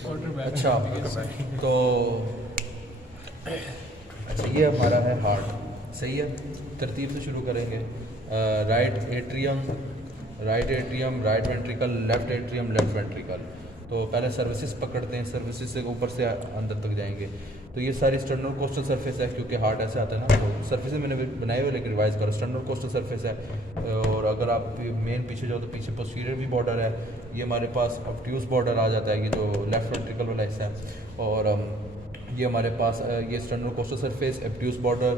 अच्छा तो अच्छा ये हमारा है हार्ट, सही है। तरतीब से शुरू करेंगे। Right atrium, right ventricle, left atrium, left ventricle. तो पहले सर्विसेज पकड़ते हैं, सर्विसेज से ऊपर से अंदर तक जाएंगे। तो ये सारी स्टर्नल कोस्टल सरफेस है, क्योंकि हार्ट ऐसे आता है ना, तो सर्फेस मैंने बनाए हुए लेकिन रिवाइज करो। स्टर्नल कोस्टल सरफेस है, और अगर आप मेन पीछे जाओ तो पीछे पोस्टीरियर भी बॉर्डर है। ये हमारे पास ऑब्ट्यूस बॉर्डर आ जाता है, ये जो लेफ्ट वेंट्रिकल वाला हिस्सा है। और ये हमारे पास ये sternal coastal surface, obtuse border,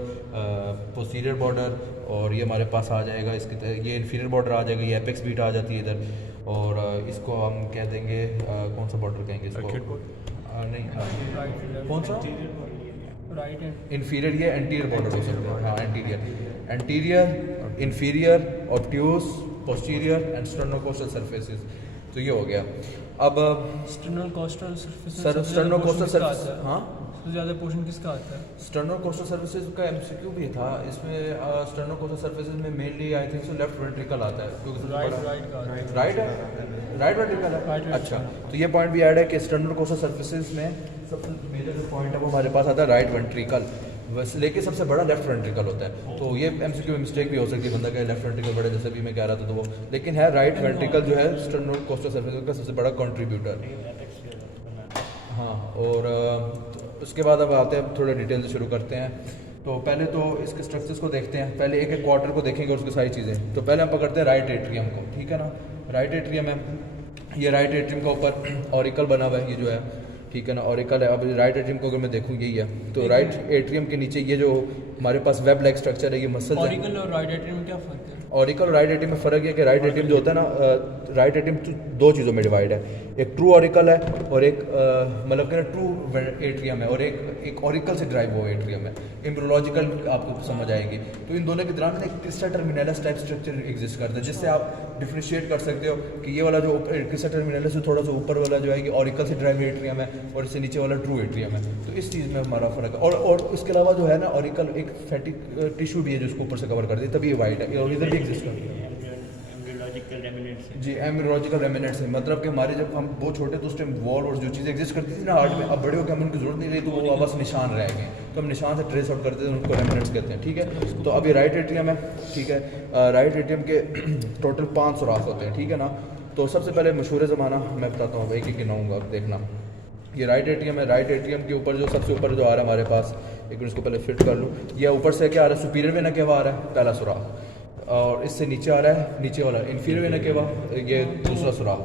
posterior border, और ये हमारे पास आ जाएगा इसकी ये इन्फीरियर बॉर्डर आ जाएगा, ये एपेक्स बीटा आ जाती है इधर। और इसको हम कह देंगे कौन सा बॉर्डर कहेंगे इसको? नहीं, कौन सा? इन्फीरियर, ये एंटीरियर बॉर्डर हो सकता है। हाँ, anterior, inferior, obtuse, posterior and sternal coastal surfaces. तो ये हो गया। अब sternal coastal surface, sternal coastal surface, हाँ सबसे ज़्यादा पोर्शन किसका आता है? स्टर्नल कोस्टल सर्विसेज का एमसीक्यू भी था इसमें। स्टर्नल कोस्टल सर्विसेज में mainly I think so left ventricle आता है, क्योंकि राइट है, राइट वेंट्रिकल है। अच्छा, तो ये पॉइंट भी ऐड है कि स्टर्नल कोस्टल सर्विसेज में सबसे मेजर जो पॉइंट है वो हमारे पास आता है राइट वेंट्रिकल, बस लेकिन सबसे बड़ा लेफ्ट वेंट्रिकल होता है। तो ये एमसीक्यू में मिस्टेक भी हो सकती है, बंदा का लेफ्ट वेंट्रिकल बड़ा, जैसे भी मैं कह रहा था, तो वो लेकिन है राइट वेंट्रिकल जो है स्टर्नल कोस्टल सर्विसेज का सबसे बड़ा कंट्रीब्यूटर। हाँ, और उसके बाद अब आते हैं थोड़ा डिटेल से शुरू करते हैं। तो पहले तो इसके स्ट्रक्चर्स को देखते हैं, पहले एक एक क्वार्टर को देखेंगे और उसकी सारी चीज़ें। तो पहले हम पकड़ते हैं राइट एट्रियम को, ठीक है ना। राइट एट्रियम है, ये राइट एट्रियम का ऊपर ऑरिकल बना हुआ है, ये जो है, ठीक है ना, ऑरिकल है। अब राइट एट्रियम को अगर मैं देखूँ यही है, तो राइट एट्रियम के नीचे ये जो हमारे पास वेब लाइक स्ट्रक्चर है, ये मसल है। ऑरिकल और राइट एट्रियम में क्या फ़र्क है? ऑरिकल और राइट एट्रियम में फ़र्क है कि राइट एट्रियम जो होता है ना, राइट एट्रियम दो चीज़ों में डिवाइड है। एक ट्रू ऑरिकल है और एक मतलब कि ट्रू एट्रियम है, और एक ऑरिकल से ड्राइव हुआ एट्रियम है। एम्ब्रियोलॉजिकल आपको समझ आएगी। तो इन दोनों के दरमियान एक Crysta terminals type structure exist करता है, जिससे आप डिफ्रेंशिएट कर सकते हो कि ये वाला जो क्रिस्टा टर्मिनलस है थोड़ा सा ऊपर वाला जो है ये ऑरिकल से ड्राइव एट्रियम है, और इससे नीचे वाला ट्रू एट्रियम है। तो इस चीज़ में हमारा फ़र्क है। और इसके अलावा जो है ना, ऑरिकल एक फैटिक टिश्यू भी है जो इसको ऊपर से कवर करती है, तभी ये वाइट है, और इधर भी एग्जिस्ट करती है। जी, एम्ब्रियोलॉजिकल रेमिनेंट्स है, मतलब कि हमारे जब हम बहुत छोटे तो उस टाइम वॉल और जो चीज़ें एग्जिस्ट करती थी ना हार्ट में, अब बड़े होकर हमें उनकी जरूरत नहीं रही, तो वो बस निशान रह गए, तो हम निशान से ट्रेस आउट करते थे, उनको रेमिनेंट्स कहते हैं, ठीक है। तो अभी राइट एट्रियम है, ठीक है। राइट एट्रियम के टोटल 5 सुराख होते हैं, ठीक है ना। तो सबसे पहले मशहूर ज़माना मैं बताता हूँ, एक एक गिनाऊँगा, देखना। ये राइट एट्रियम है, राइट एट्रियम के ऊपर जो सबसे ऊपर जो आ रहा है हमारे पास, एक मिनट इसको पहले फिट कर लूँ। ये ऊपर से क्या आ रहा है, सुपीरियर वेना केवा आ रहा है, पहला सुराख, और इससे नीचे आ रहा है, नीचे वाला इन्फीरियर वेना केवा, ये दूसरा सुराख।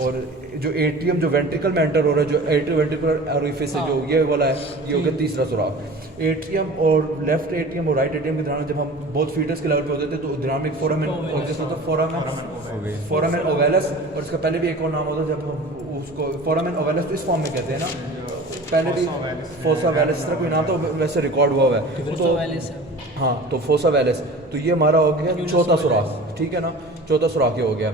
और जो एट्रियम जो वेंट्रिकल में एंटर हो रहा है, जो एट्रियो वेंट्रिकुलर ओरिफिस है, जो ये वाला है, ये हो गया तीसरा सुराख। एट्रियम और लेफ्ट एट्रियम और राइट एट्रियम के दौरान जब हम बहुत फीटस के लेवल पे होते थे, तो दौरान एक फोरामेन एग्जिस्ट होता है, फोरामेन ओवेलस, और इसका पहले भी एक और नाम होता है, जब हम उसको फोरामेन ओवेलस तो इस फॉर्म में कहते हैं ना, पहले भी फोसा वेलिस, इस तरह कोई नाम तो वैसे रिकॉर्ड हुआ है, तो हाँ, तो फोसा वेलिस। तो ये हमारा हो गया चौथा सुराख, ठीक है ना, चौथा सुराख ये हो गया।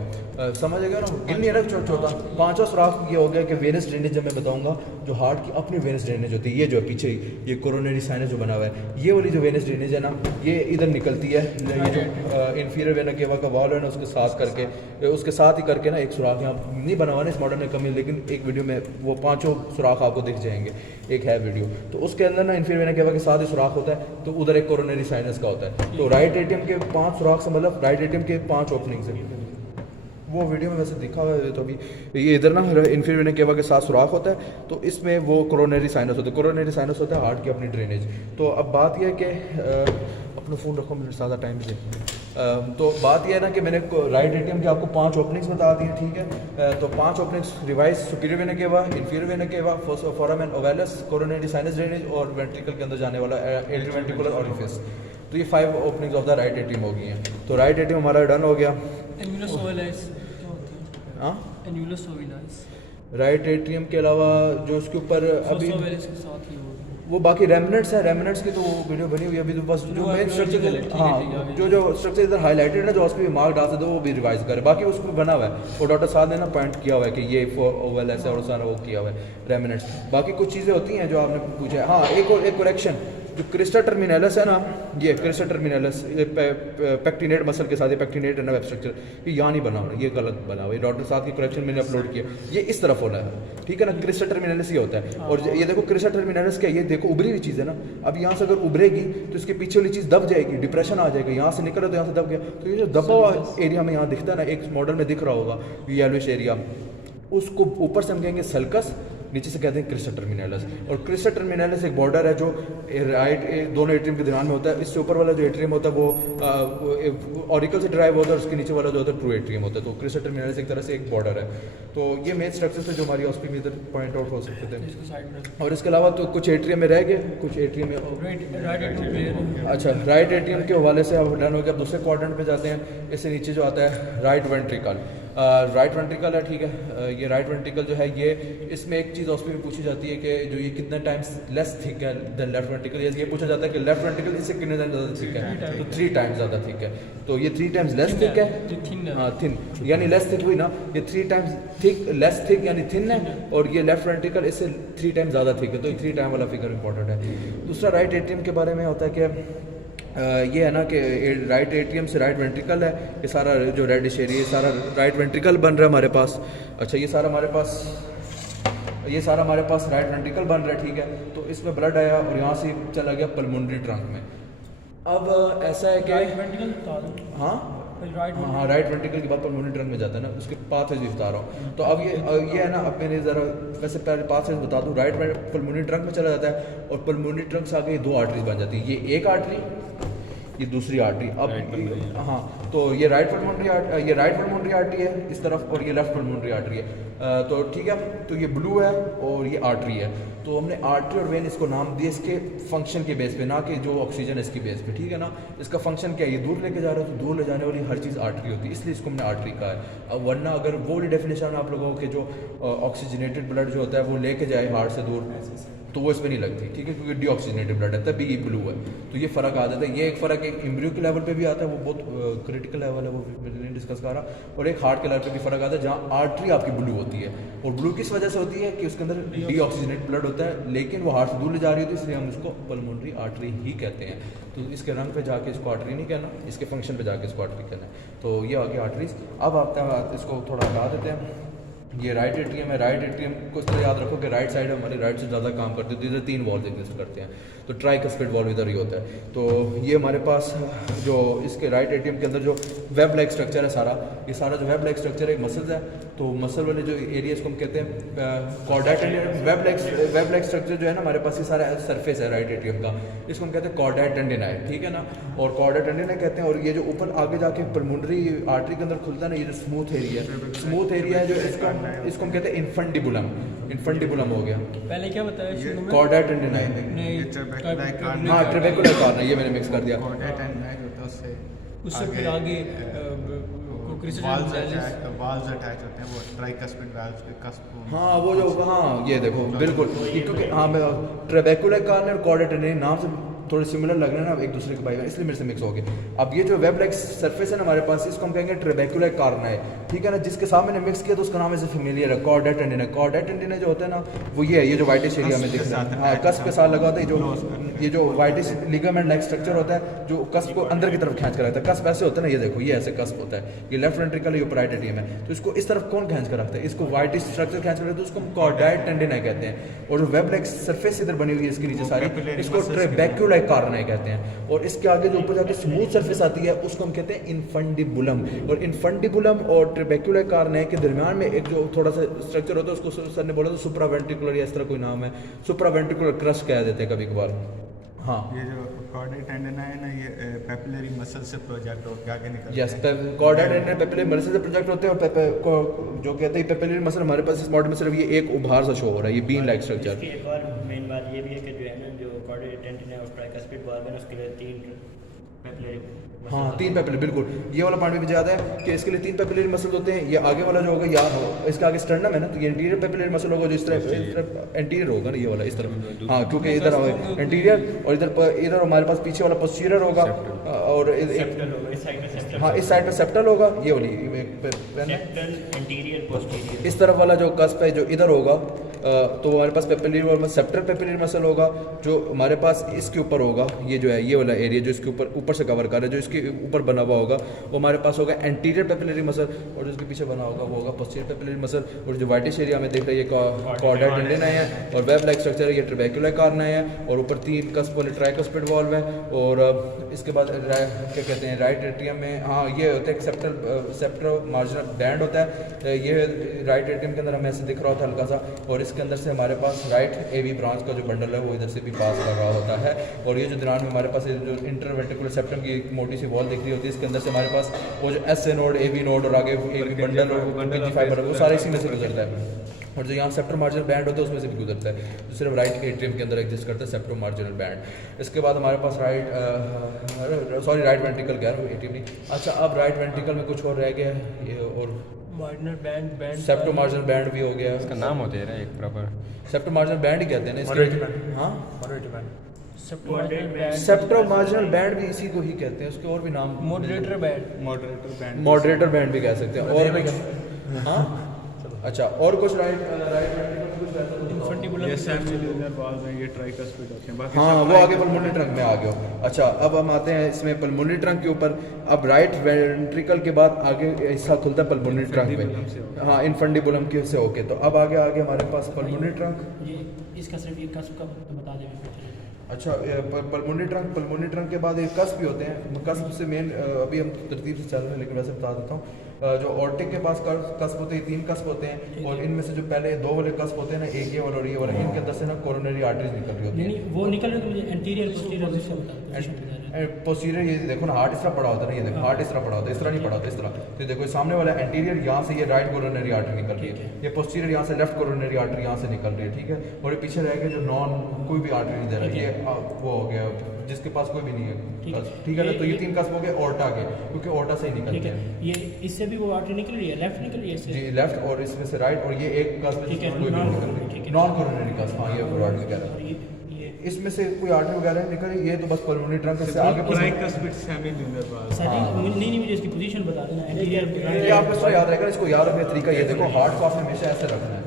समझ गया ना, गिन नहीं है ना चौथा। पांचवा सुराख ये हो गया कि वेनस ड्रेनेज, जब मैं बताऊंगा जो हार्ट की अपनी वेनस ड्रेनेज होती है, ये जो है पीछे ये कोरोनरी साइनस जो बना हुआ है, ये वाली जो वेनस ड्रेनेज है ना, ये इधर निकलती है, ये जो इन्फीरियर वेना केवा का वॉल है ना, उसके साथ करके, उसके साथ ही करके ना एक सुराख यहाँ नहीं बना हुआ ना इस मॉडल में कमी, लेकिन एक वीडियो में वो पाँचों सुराख आपको दिख जाएंगे, एक है वीडियो। तो उसके अंदर ना इन्फीरियर वेना केवा के साथ ही सुराख होता है, तो उधर एक कोरोनरी साइनस का होता है। तो राइट एट्रियम के 5 सुराख से मतलब राइट एट्रियम के 5 ओपनिंग्स है, वो वीडियो में वैसे दिखा हुआ है। तो अभी ये इधर ना इन्फीरियर वेना केवा के साथ सुराख होता है, तो इसमें वो कोरोनरी साइनस होता है। कोरोनरी साइनस होता है हार्ट की अपनी ड्रेनेज। तो अब बात यह है कि अपना फ़ोन रखो, मेरे ज़्यादा टाइम भी देखना। तो बात यह है ना कि मैंने राइट एट्रियम के आपको 5 ओपनिंग्स बता दी हैं, ठीक है। तो 5 openings revise, superior vena cava, inferior vena cava, foramen ovalis, coronary sinus drainage, और वेंट्रिकल के अंदर जाने वाला एट्रियोवेंट्रिकुलर ओरिफिस। तो ये 5 openings of the right atrium हो गई हैं। तो राइट एट्रियम हमारा डन हो गया। हाँ, राइट एट्रियम के अलावा जो उसके ऊपर अभी वो बाकी रेमिनेंट्स है, रेमिनेंट्स की तो वो वीडियो बनी हुई है अभी, तो बस जो मेन स्ट्रक्चर, हाँ, जो स्ट्रक्चर इधर हाईलाइटेड है, जो उस पर मार्क डाल सकते हो वो भी रिवाइज करें। बाकी उसको बना हुआ है, वो डॉक्टर साहब ने ना पॉइंट किया हुआ है कि ये ओवल ऐसा और सारा वो किया हुआ है रेमिनेंट्स। बाकी कुछ चीज़ें होती हैं जो आपने पूछा है। हाँ, एक करेक्शन, जो क्रिस्टा टर्मिनलस है ना, ये क्रिस्टा टर्मिनलस पेक्टिनेट मसल के साथ, ये पेक्टिनेट है ना वेब स्ट्रक्चर, ये यहाँ नहीं बना हुआ, ये गलत बना हुआ, ये डॉक्टर साहब की करेक्शन मैंने अपलोड किया, ये इस तरफ होना है, ठीक है ना। क्रिस्टा टर्मिनलस ये होता है, और ये देखो क्रिस्टा टर्मिनलस क्या है, ये देखो उभरी हुई चीज़ है ना। अब यहाँ से अगर उभरेगी तो इसके पीछे वाली चीज़ दब जाएगी, डिप्रेशन आ जाएगा, यहाँ से निकला तो यहाँ से दब गया। तो ये जो दबा हुआ एरिया में यहाँ दिखता है ना, एक मॉडल में दिख रहा होगा येलोइश एरिया, उसको ऊपर से हम कहेंगे सल्कस, नीचे से कहते हैं क्रिस्टा टर्मिनलस। और क्रिस्टा टर्मिनलस एक बॉर्डर है जो राइट दोनों एट्रियम के दरमियान में होता है। इससे ऊपर वाला जो एट्रियम होता है वो ऑरिकल से ड्राइव होता है, और उसके नीचे वाला जो होता है ट्रू एट्रियम होता है। तो क्रिस्टा टर्मिनलस एक तरह से एक बॉर्डर है। तो ये मेन स्ट्रक्चर थे जो हमारी हॉस्पिटल में इधर पॉइंट आउट हो सकते थे। और इसके अलावा तो कुछ एट्रियम में रह गए, कुछ एट्रियम में अच्छा राइट एट्रियम के हवाले से अब डन हो गया। अब दूसरे क्वाड्रेंट पे जाते हैं। इससे नीचे जो आता है राइट वेंट्रिकल, राइट वेंट्रिकल है, ठीक है। ये राइट वेंट्रिकल जो है, ये इसमें एक चीज़ हॉस्पिटल में पूछी जाती है कि जो ये कितने टाइम्स लेस थिक है देन लेफ्ट वेंट्रिकल। ये पूछा जाता है कि लेफ्ट वेंट्रिकल इससे कितने टाइम ज़्यादा थिक है, तो 3 टाइम्स ज़्यादा थिक है। तो ये 3 टाइम्स लेस थिक है, हाँ थिन, यानी लेस थिक हुई ना, ये 3 टाइम्स थिक, लेस थिक यानी थिन है, और ये लेफ्ट वेंट्रिकल इससे 3 टाइम ज़्यादा थिक है। तो ये 3 टाइम वाला फिगर इंपॉर्टेंट है। दूसरा राइट एट्रियम के बारे में होता है कि ये है ना कि राइट एट्रियम से राइट वेंट्रिकल है, ये सारा जो रेडिश एरिया, ये सारा राइट वेंट्रिकल बन रहा है हमारे पास। अच्छा ये सारा हमारे पास राइट वेंट्रिकल बन रहा है, ठीक है। तो इसमें ब्लड आया और यहाँ से चला गया पल्मोनरी ट्रंक में। अब ऐसा है कि हाँ राइट वेंट्रिकल के बाद पल्मोनरी ट्रंक में जाता है ना, उसके पाथवेज भी बता रहा हूँ। तो अब ये है ना, अब मैंने ज़रा वैसे पहले पाथवेज बता दूँ। राइट पल्मोनरी ट्रंक में चला जाता है, और पल्मोनरी ट्रंक से आगे 2 आर्टरीज बन जाती है, ये एक आर्टरी, ये दूसरी आर्टरी। अब हाँ, तो ये राइट पल्मोनरी आर्टरी है इस तरफ, और ये लेफ्ट पल्मोनरी आर्टरी है। तो ठीक है, तो ये ब्लू है और ये आर्टरी है। तो हमने आर्टरी और वेन इसको नाम दिए इसके फंक्शन के बेस पे, ना कि जो ऑक्सीजन है इसकी बेस पे, ठीक है ना। इसका फंक्शन क्या है, ये दूर लेके जा रहा है, तो दूर ले जाने वाली हर चीज़ आर्टरी होती है, इसलिए इसको हमने आर्टरी कहा है। अब वरना अगर वो वाली डेफिनेशन आप लोगों के जो ऑक्सीजनेटेड ब्लड जो होता है वो लेके जाए हार्ट से दूर, तो वो इसमें नहीं लगती, ठीक है, क्योंकि डीऑक्सीजनेटेड ब्लड है, तभी ये ब्लू है। तो ये फ़र्क आ जाता है। ये एक फ़र्क एक एम्ब्रियो के लेवल पे भी आता है, वो बहुत क्रिटिकल लेवल है, वो मैंने डिस्कस करा। और एक हार्ट के लेवल पे भी फ़र्क आता है, जहाँ आर्टरी आपकी ब्लू होती है। और ब्लू किस वजह से होती है कि उसके अंदर डीऑक्सीजनेटेड ब्लड होता है, लेकिन वो हार्ट से दूर ले जा रही होती है, इसलिए हम उसको पल्मोनरी आर्टरी ही कहते हैं। तो इसके रंग पे जाके इसको आर्टरी नहीं कहना, इसके फंक्शन पे जाके इसको आर्टरी कहना है। तो ये आ गया आर्टरीज। अब आपका इसको थोड़ा हटा देते हैं। ये राइट एट्रियम है। राइट एट्रियम को इस तरह याद रखो कि राइट साइड हमारी राइट से ज़्यादा काम करती है, तो इधर 3 वॉल्व एग्जिस्ट करते हैं। तो ट्राइकस्पिड वॉल्व इधर ही होता है। तो ये हमारे पास जो इसके राइट एट्रियम के अंदर जो वेब लाइक स्ट्रक्चर है सारा, ये सारा जो वेब लाइक स्ट्रक्चर है, एक मसल्स है। तो मसल वाले जो एरियाज को हम कहते हैं कॉर्डेट टेंडिन। वेब लाइक स्ट्रक्चर जो है ना हमारे पास, ये सारा सरफेस है राइट एट्रियम का, इसको हम कहते हैं कॉर्डेट टेंडिन है, ठीक है ना। और कॉर्डेट टेंडिन कहते हैं। और ये जो ऊपर आगे जाके पल्मोनरी आर्टरी के अंदर खुलता है ना, ये जो स्मूथ एरिया है जो इसको हम कहते हैं इन्फंडिबुलम हो गया। पहले क्या बताया, कॉर्डेट टेंडिन है, हाँ ट्रेबेकुलर कॉर्न है, ये मैंने मिक्स कर दिया। उससे फिर आगे वाल्व्स अटैच होते हैं, वो ट्राइकस्पिड वाल्व्स के कस्प। हाँ वो जो, हाँ ये देखो बिल्कुल, क्योंकि हाँ मैं ट्रेबेकुलर कॉर्न और कॉर्डेट टेंडिन नाम से थोड़े सिमिलर लग रहे हैं ना एक दूसरे के भाई, इसलिए मेरे से मिक्स हो गए। अब ये जो वेब लाइक सरफेस है ना हमारे पास, इसको हम कहेंगे ट्रेबेकुलर कॉर्न है, ठीक है ना। जिसके साथ मैंने मिक्स किया तो उसका नाम ऐसे फेमिलियर है, कॉर्डेट टेंडिन है। कॉर्डेट टेंडिन जो होता है ना, वो ये है, ये जो वाइटिश एरिया में दिख रहा है, हाँ कस्प के साथ लगा होता है। ये जो वाइटिश लिगामेंट लाइक स्ट्रक्चर होता है जो कस्प को अंदर की तरफ खींच कर रखता है। कस्प ऐसे होता है ना, ये देखो ये ऐसे कस्प होता है, ये लेफ्ट वेंट्रिकल, ये ऊपर राइट एट्रियम है। तो इसको इस तरफ कौन खींच कर रखता है, इसको वाइटिश स्ट्रक्चर खींच कर रखता है, उसको हम कॉर्डेट टेंडिन कहते हैं। और जो वेब लाइक सरफेस इधर बनी हुई है इसके नीचे सारी, इसको ट्रेबेकुलर कॉर्न कहते हैं। और इसके आगे जो ऊपर जाके स्मूथ सरफेस आती है उसको हम कहते हैं इन्फंडिबुलम। और इन्फंडिबुलम और ट्रेबेकुलर कॉर्न के दरमियान में एक जो थोड़ा सा स्ट्रक्चर होता है, उसको सर ने बोला था सुप्रावेंट्रिकुलर या इस तरह कोई नाम है, सुप्रावेंट्रिकुलर क्रस्ट कह देते हैं कभी कभार। हाँ ये जो कॉर्डेट टेंडिन है ना, ये पेपिलरी मसल से प्रोजेक्ट होकर आगे निकलता है। यस, कॉर्डेट टेंडिन पेपिलरी मसल से प्रोजेक्ट होते हैं। और जो कहते हैं पेपिलरी मसल हमारे पास इस मॉडल में सिर्फ ये एक उभार सा शो हो रहा है, ये बीन लाइक स्ट्रक्चर। एक और मेन बात ये भी है कि जो है ना, जो कॉर्डेट टेंडिन है और ट्राइकस्पिड वॉल्व है, उसके लिए 3 पेपिलरी, हाँ 3 पेपिलरी, बिल्कुल ये वाला पॉइंट भी मुझे याद है कि इसके लिए 3 पेपिलरी मसल होते हैं। ये आगे वाला जो होगा याद हो, इसके आगे स्टर्नम है ना, तो ये इंटीरियर पेपिलरी मसल होगा जो इस तरफ एंटीरियर होगा ना, ये वाला इस तरफ, हाँ क्योंकि इधर एंटीरियर और इधर हमारे पास पीछे वाला पोस्टीरियर होगा, और हाँ इस साइड पे सेप्टल होगा, ये वाली इंटीरियर पोस्टीरियर। इस तरफ वाला जो कस्प है जो इधर होगा, तो हमारे पास पेपिलरी और सेप्टल पेपिलरी मसल होगा जो हमारे पास इसके ऊपर होगा, ये जो है ये वाला एरिया जो इसके ऊपर से कवर कर रहा है, जो इसके ऊपर बना हुआ होगा वो हमारे पास होगा एंटीरियर पेपिलरी मसल, और जो इसके पीछे बना होगा वो होगा पोस्टीरियर पेपिलरी मसल। और जो वाइटिश एरिया में देख रहे हैं ये कॉर्डा टेंडन है और वेब लाइक स्ट्रक्चर है, ये ट्रैबेक्युलर कार्ना है, और ऊपर 3 कस्प वाले ट्राइकस्पिड वॉल्व है। और इसके बाद क्या कहते हैं राइट एट्रियम में, हाँ ये होता है सेप्टो मार्जिनल बैंड होता है, ये राइट एट्रियम के अंदर हमें ऐसे दिख रहा होता है हल्का सा, और इसके अंदर से हमारे पास राइट एवी ब्रांच का जो बंडल है वो इधर से भी पास कर रहा होता है। और ये जो दौरान में हमारे पास जो इंटरवेंट्रिकुलर सेप्टम की एक मोटी सी वॉल दिख रही होती है, इसके अंदर से हमारे पास वो जो एस नोड, एवी नोड और आगे एवी बंडल और फाइबर वो सारे इसी में से गुजरता है। और जो यहाँ सेप्टो मार्जिनल बैंड होता है उसमें से भी गुजरता है, जो सिर्फ राइट एट्रियम के अंदर एग्जिस्ट करता है सेप्टो मार्जिनल बैंड। इसके बाद हमारे पास राइट वेंट्रिकल कह रहा हूँ, एट्रियम नहीं। अच्छा, अब राइट वेंट्रिकल में कुछ और रह गया है, ये और marginal band septo marginal band भी हो गया, इसका नाम होता है ना एक प्रॉपर सेप्टो मार्जिनल बैंड ही कहते हैं ना इसके। हाँ, सेप्टो मार्जिनल बैंड भी इसी को ही कहते हैं, उसके और भी नाम, मॉडरेटर बैंड, मॉडरेटर बैंड भी कह सकते हैं। और भी हाँ, अच्छा, और कुछ राइट कुछ रहता है इन्फंटिबुलम, ये सेप्टिकुलर वॉल्व हैं, ये ट्राइकस्पिड होते हैं, बाकी हाँ वो आगे पल्मोनरी ट्रंक में आ गया। अच्छा, अब हम आते हैं इसमें पल्मोनरी ट्रंक के ऊपर। अब राइट वेंट्रिकल के बाद आगे हिस्सा खुलता है पल्मोनरी ट्रंक में, हाँ इनफंडिबुलम के से होके। तो अब आगे हमारे पास पल्मोनरी ट्रंक, ये इसका सिर्फ ये कस्प का बता दें। अच्छा, पल्मोनरी ट्रंक के बाद एक कस्प भी होते हैं। कस्प से मेन अभी हम तरतीब से चल रहे हैं लेकिन वैसे बता देता हूँ। जो ऑर्टिक के पास कस्प होते हैं 3 कस्प होते हैं, और इनमें से जो पहले 2 वाले कस्प होते हैं ना, एक ये वाला और ये वाला, इनके अंदर से ना कोरोनरी आर्टरीज निकल रही होती है। वो निकल रही है एंटीरियर पोस्टीरियर पोस्टीरियर, ये देखो ना हार्ट इस तरह पड़ा होता है ना, ये देखो हार्ट इस तरह पड़ा होता है, इस तरह नहीं पड़ा होता, इस तरह। तो देखो सामने वाला एंटीरियर, यहाँ से ये राइट कोरोनरी आर्टरी निकल रही है, ये पोस्टीरियर यहाँ से लेफ्ट कोरोनरी आर्टरी यहाँ से निकल रही है, ठीक है। और ये पीछे रह गया जो नॉन कोई भी आर्टरी नहीं दे रहा है, ये वो हो गया जिसके पास कोई भी नहीं है, ठीक है ना। तो ये 3 कस्प हो गए ऑर्टा के, क्योंकि ऑर्टा से ही निकलते हैं। ये इससे भी वो आर्टरी निकल रही है, लेफ्ट निकल रही है इससे, जी लेफ्ट, और इसमें से राइट, और ये एक कस्प कोई भी नहीं निकल रही, नॉन कोरोनरी कस्प, हाँ ये आर्टरी कह रहा है। इसमें से कोई आर्टरी वगैरह निकल रही, ये तो बस पल्मोनरी ट्रंक से आगे ट्राइकस्पिड सेमील्यूनर वॉल्व। नहीं मुझे इसकी पोजीशन बता देना एंटीरियर। ये आपको इसका याद रहेगा, इसको याद रखने का तरीका ये देखो, हार्ट को आपने हमेशा ऐसे रखना है।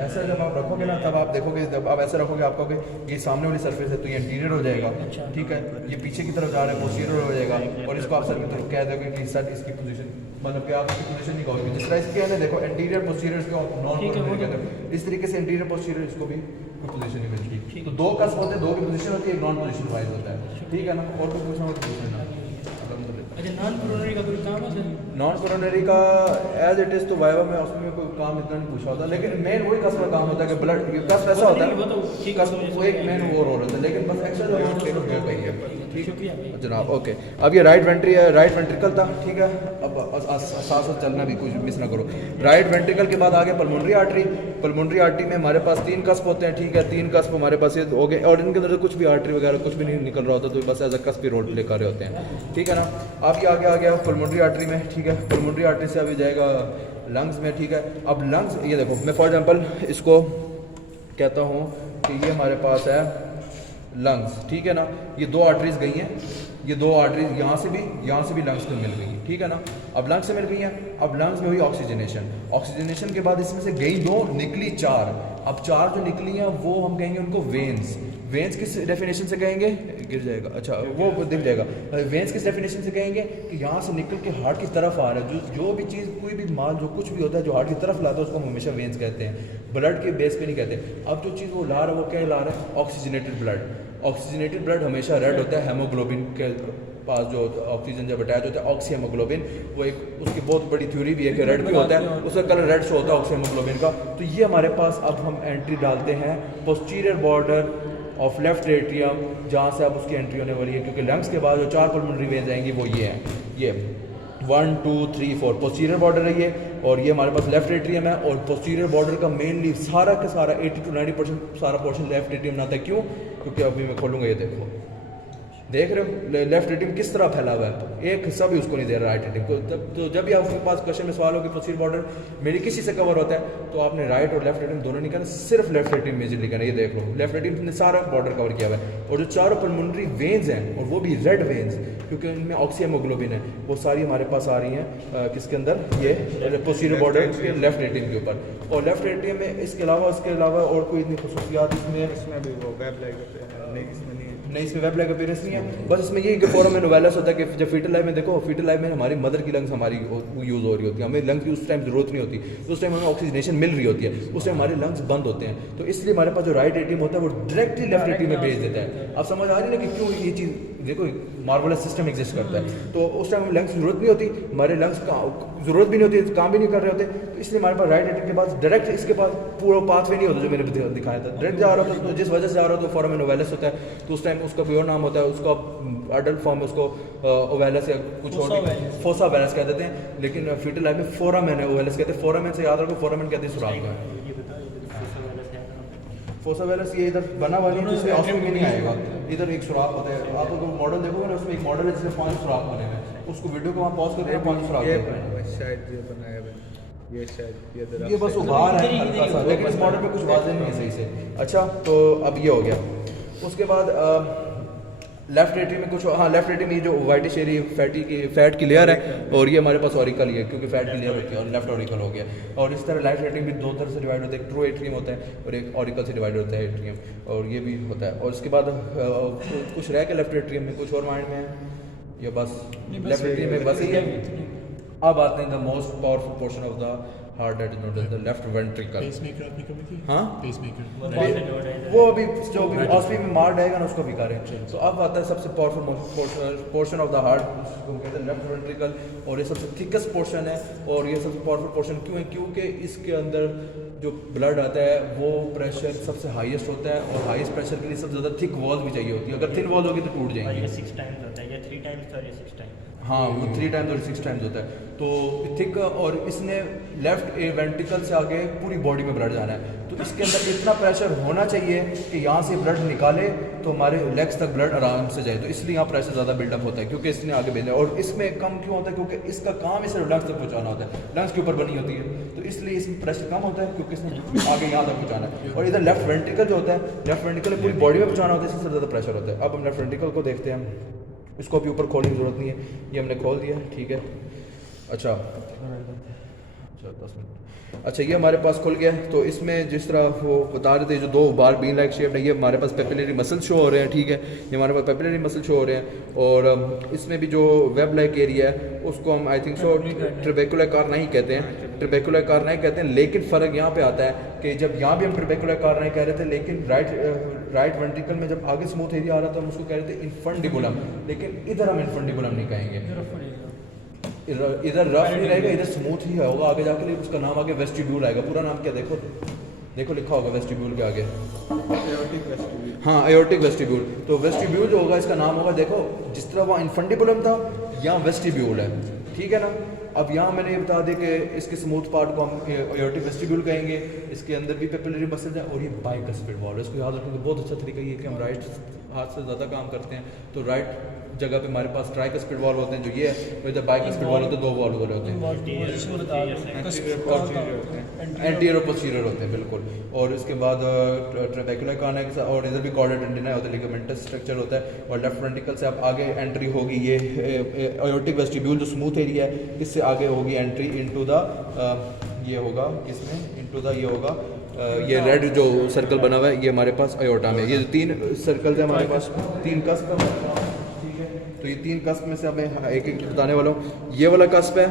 ऐसा जब आप रखोगे ना, तब आप देखोगे, जब आप ऐसे रखोगे आप कहोगे ये सामने वाली सरफेस है तो ये इंटीरियर हो जाएगा, ठीक है। ये पीछे की तरफ जा रहा है, पोस्टीरियर हो जाएगा, और इसको आप सर की तरफ कह दोगे कि सर इसकी पोजीशन, मतलब कि आप इसकी पोजीशन नहीं कहोगे। जिस तरह इसके है ना, देखो इंटीरियर पोस्टीरियर इसको नॉन कोरोनरी कहते हैं, इस तरीके से इंटीरियर पोस्टीरियर इसको भी कोई पोजीशन नहीं मिलती। तो 2 कस्प होते हैं, 2 की पोजीशन होती है, एक नॉन पोजीशन वाइज होता है, ठीक है ना। और कुछ पूछना हो तो पूछना। अच्छा, नॉन कोरोनरी का कोई काम है सर? नॉन कोरोनरी का एज इट इज़ तो वाइवा में उसमें कोई काम इतना नहीं पूछा होता, लेकिन मेन वही कस्प का काम होता है कि ब्लड कस्प ऐसा होता है, कस्प वो एक मेन और होता है, लेकिन बस एक्स्ट्रा है, ठीक है जनाब। ओके, अब ये राइट वेंट्रिकल था, ठीक है। अब साथ साथ चलना भी कुछ मिस ना करो। राइट वेंट्रिकल के बाद आगे पल्मोनरी आर्टरी में हमारे पास 3 कस्प होते हैं, ठीक है। 3 कस्प हमारे पास ये हो गए, और इनके अंदर कुछ भी आर्टरी वगैरह कुछ भी नहीं निकल रहा होता, तो बस एज अ कस्प ही रोल प्ले कर रहे होते हैं, ठीक है ना। अब ये आगे आ गया पल्मोनरी आर्टरी में, ठीक है। पल्मोनरी आर्टरी से अभी जाएगा लंग्स में, ठीक है। अब लंग्स, ये देखो मैं फॉर एग्जांपल इसको कहता हूँ कि ये हमारे पास है लंग्स, ठीक है ना। ये 2 आर्टरीज गई हैं, ये 2 आर्टरीज यहाँ से भी लंग्स को मिल गई, ठीक है ना। अब लंग्स से मिल गई हैं, अब लंग्स में हुई ऑक्सीजनेशन के बाद इसमें से गई 2, निकली 4। अब 4 जो निकली हैं वो हम कहेंगे उनको वेन्स किस डेफिनेशन से कहेंगे, गिर जाएगा, अच्छा वो दिख जाएगा। वेन्स किस डेफिनेशन से कहेंगे कि यहाँ से निकल के हार्ट की तरफ आ रहा है, जो भी चीज़ कोई भी माल जो कुछ भी होता है जो हार्ट की तरफ लाता है उसको हम हमेशा वेन्स कहते हैं, ब्लड के बेस पे नहीं कहते। अब जो चीज़ वो ला रहा है वो क्या ला रहा है, ऑक्सीजनेटेड ब्लड हमेशा रेड होता है। हेमोग्लोबिन के पास जो ऑक्सीजन जब अटैच होता है ऑक्सी हेमोग्लोबिन, वो एक उसकी बहुत बड़ी थ्योरी भी है कि रेड भी होता है, उसका कलर रेड शो होता है ऑक्सी हेमोग्लोबिन का। तो ये हमारे पास अब हम एंट्री डालते हैं posterior border of left atrium, जहाँ से अब उसकी एंट्री होने वाली है, क्योंकि लंग्स के बाद जो 4 पल्मोनरी वेन्स आएंगी वो ये हैं, ये 1 2 3 4 पोस्टीरियर बॉर्डर है ये, और ये हमारे पास लेफ्ट एट्रियम है। और पोस्टीरियर बॉर्डर का मेनली सारा का सारा 80 to 90% सारा पोर्शन लेफ्ट एट्रियम में आता है। क्यों? क्योंकि अभी मैं खोलूँगा, ये देखो देख रहे हो लेफ्ट एट्रियम किस तरह फैला हुआ है, एक हिस्सा भी उसको नहीं दे रहा राइट एट्रियम को। तो जब भी आपके पास क्वेश्चन में सवाल हो कि पोस्टीरियर बॉर्डर मेरी किसी से कवर होता है, तो आपने राइट और लेफ्ट एट्रियम दोनों नहीं करना, सिर्फ लेफ्ट एट्रियम मेजरली करना। ये देख लो लेफ्ट एट्रियम ने सारा बॉर्डर कवर किया हुआ है, और जो चारों पल्मोनरी वेन्स हैं, और वो भी रेड वेन्स, क्योंकि उनमें ऑक्सीहेमोग्लोबिन है, वो सारी हमारे पास आ रही हैं किसके अंदर, ये पोस्टीरियर बॉर्डर के लेफ्ट एट्रियम के ऊपर। और लेफ्ट एट्रियम में इसके अलावा और कोई इतनी खसूसियात इसमें भी वो वेब लाइक नहीं, इसमें नहीं है। नहीं, इसमें वेब लाइक अपीयरेंस नहीं है, बस इसमें ये कि फोरामेन ओवैलस होता है कि जब फीटल लाइफ में देखो, फीटल लाइफ में हमारी मदर की लंग्स हमारी यूज़ हो रही होती है, हमें लंग्स की उस टाइम ज़रूरत नहीं होती, तो उस टाइम हमें ऑक्सीजनेशन मिल रही होती है, उस टाइम हमारे लंग्स बंद होते हैं। तो इसलिए हमारे पास जो राइट एट्रियम होता है वो डायरेक्टली लेफ्ट एट्रियम में भेज देता है। अब समझ आ रही है ना कि क्यों ये चीज़, देखो मार्वलस सिस्टम एग्जिस्ट करता है। तो उस टाइम हमें लंग्स की जरूरत नहीं होती, हमारे लंग्स जरूरत भी नहीं होती, काम भी नहीं कर रहे होते, तो इसलिए हमारे पास राइट एट्रियम के पास डायरेक्ट इसके पास पूरा पाथवे नहीं होता जो मैंने दिखाया था, डायरेक्ट जा रहा होता, तो जिस वजह से जा रहा होता, तो फोरामेन ओवैलस होता है। तो उस टाइम उसका प्योर नाम होता है, उसका अडल्ट फॉर्म उसको ओवैलस या कुछ और फोसा ओवैलस कह देते हैं, लेकिन फीटल लाइफ में फोरामेन है ओवैलस कहते हैं। फोरामेन से याद रखो, फोरामेन कहते हैं सुराग का। फोसा ओवैलस ये इधर बना हुआ नहीं, जिसमें ऑस्ट्रियम में नहीं आएगा, इधर एक सुराग होता है। आप अगर मॉडल देखोगे ना, उसमें एक मॉडल है जिसमें 5 सुराग बने हुए हैं, उसको वीडियो को वहाँ पॉज करके 5 सुराग देखते हैं। शायद ये बनाया हुआ है, ये शायद ये बस उभार है हल्का सा, लेकिन इस मॉडल पे कुछ वाज़ेह नहीं है सही से। अच्छा, तो अब ये हो गया। उसके बाद लेफ्ट एट्रियम में कुछ, हाँ लेफ्ट एट्रियम में ये जो वाइटिश एरिया फैट की लेयर है, और ये हमारे पास ऑरिकल ही है, क्योंकि फैट की लेयर होती है, और लेफ्ट ऑरिकल हो गया। और इस तरह लेफ्ट एट्रियम भी दो तरह से डिवाइड होता है, एक ट्रू एट्रियम होता है और एक ऑरिकल से डिवाइड होता है एट्रियम, और ये भी होता है। और उसके बाद कुछ रह के लेफ्ट एट्रियम में कुछ और माइंड में है, ये बस लेफ्ट एट्रियम में बस ही है। अब आते हैं the most powerful portion of the heart, that is known as the left ventricle. Pacemaker आपने कभी की? हाँ, पेसमेकर वो अभी जो भी ऑस्ट्री में मार जाएगा ना, उसको भी करें। तो अब आता है सबसे powerful portion of the heart, उसको कहते हैं लेफ्ट वेंट्रिकल, और ये सबसे थिकेस्ट पोर्शन है। और ये सबसे पावरफुल पोर्शन क्यों है? क्योंकि इसके अंदर जो ब्लड आता है वो प्रेशर सबसे हाईएस्ट होता है, और हाईएस्ट प्रेशर के लिए सबसे ज़्यादा थिक वॉल भी चाहिए होती है। अगर थिन वॉल होगी तो टूट जाएंगे। ये 6 टाइम्स होता है, ये 3 टाइम्स और ये 6 टाइम्स। हाँ, वो 3 टाइम्स और 6 टाइम्स होता है। तो थिक, और इसने लेफ्ट वेंट्रिकल से आगे पूरी बॉडी में ब्लड जाना है, तो इसके अंदर इतना प्रेशर होना चाहिए कि यहाँ से ब्लड निकाले तो हमारे लेग्स तक ब्लड आराम से जाए। तो इसलिए यहाँ प्रेशर ज़्यादा बिल्डअप होता है, क्योंकि इसने आगे भेजना है। और इसमें कम क्यों होता है? क्योंकि इसका काम ही सिर्फ लंग्स तक पहुँचाना होता है, लंग्स के ऊपर बनी होती है, तो इसलिए इसमें प्रेशर कम होता है, क्योंकि इसने आगे यहाँ तक पहुँचाना है। और इधर लेफ्ट वेंट्रिकल जो होता है, लेफ्ट वेंट्रिकल पूरी बॉडी में पहुँचाना होता है, इससे ज़्यादा प्रेशर होता है। अब हम लेफ्ट वेंट्रिकल को देखते हैं, इसको अभी ऊपर खोलने की ज़रूरत नहीं है, ये हमने खोल दिया, ठीक है। अच्छा 10 मिनट। अच्छा, ये हमारे पास खुल गया। तो इसमें जिस तरह वो बता रहे थे, जो 2 बार बीन लाइक शेप है, ये हमारे पास पेपिलरी मसल शो हो रहे हैं, ठीक है, ये हमारे पास पेपिलरी मसल शो हो रहे हैं। और इसमें भी जो वेब लाइक एरिया है, उसको हम आई थिंक सो ट्रेबेकुलर कार्नाई कहते हैं, ट्रेबेकुलर कार्नाई कहते हैं। लेकिन फ़र्क यहाँ पे आता है कि जब यहाँ भी हम ट्रेबेकुलर कार्नाई कह रहे थे, लेकिन राइट वेंट्रिकल में जब आगे स्मूथ एरिया आ रहा था, हम उसको कह रहे थे इन्फंडिबुलम, लेकिन इधर हम इन्फंडिबुलम नहीं कहेंगे। इधर रफ नहीं रहेगा, इधर स्मूथ ही होगा। आगे जाके लिए उसका नाम आगे वेस्टिब्यूल आएगा। पूरा नाम क्या, देखो देखो लिखा होगा वेस्टिब्यूल के आगे, हाँ एओर्टिक वेस्टिब्यूल। तो वेस्टिब्यूल जो होगा, इसका नाम होगा, देखो जिस तरह वहाँ इन्फंडिबुलम था, यहाँ वेस्टिब्यूल है, ठीक है ना। अब यहाँ मैंने ये बता दिया कि इसके स्मूथ पार्ट को हम एओर्टिक वेस्टिब्यूल कहेंगे। इसके अंदर भी पेपिलरी मसल्स हैं, और ये बाइकस्पिड वॉल्व है। इसको याद रखने का बहुत अच्छा तरीका ये है कि हम राइट हाथ से ज़्यादा काम करते हैं, तो राइट जगह पे हमारे पास ट्राइकस्पिड वॉल्व होते हैं, जो ये है। और इधर बाइकस्पिड वॉल्व होते हैं, 2 वॉल्व वाले होते हैं, एंटीरियर और पोस्टीरियर होते हैं, बिल्कुल। और उसके बाद ट्रेबेकुलर कार्नाई के साथ, और इधर भी कॉर्डेड टेंडिना होता है, लिगामेंटस स्ट्रक्चर होता है। और लेफ्ट वेंट्रिकल से आप आगे एंट्री होगी, ये एओर्टिक वेस्टिब्यूल जो स्मूथ एरिया है, इससे आगे होगी एंट्री इनटू द, ये होगा इसमें इनटू द, ये होगा ये रेड जो सर्कल बना हुआ है, ये हमारे पास अयोटा में। ये 3 सर्कल्स हैं हमारे पास, 3 कस्प है, ठीक है। तो ये 3 कस्प में से अब मैं एक एक बताने वाला हूँ। ये वाला कस्प है,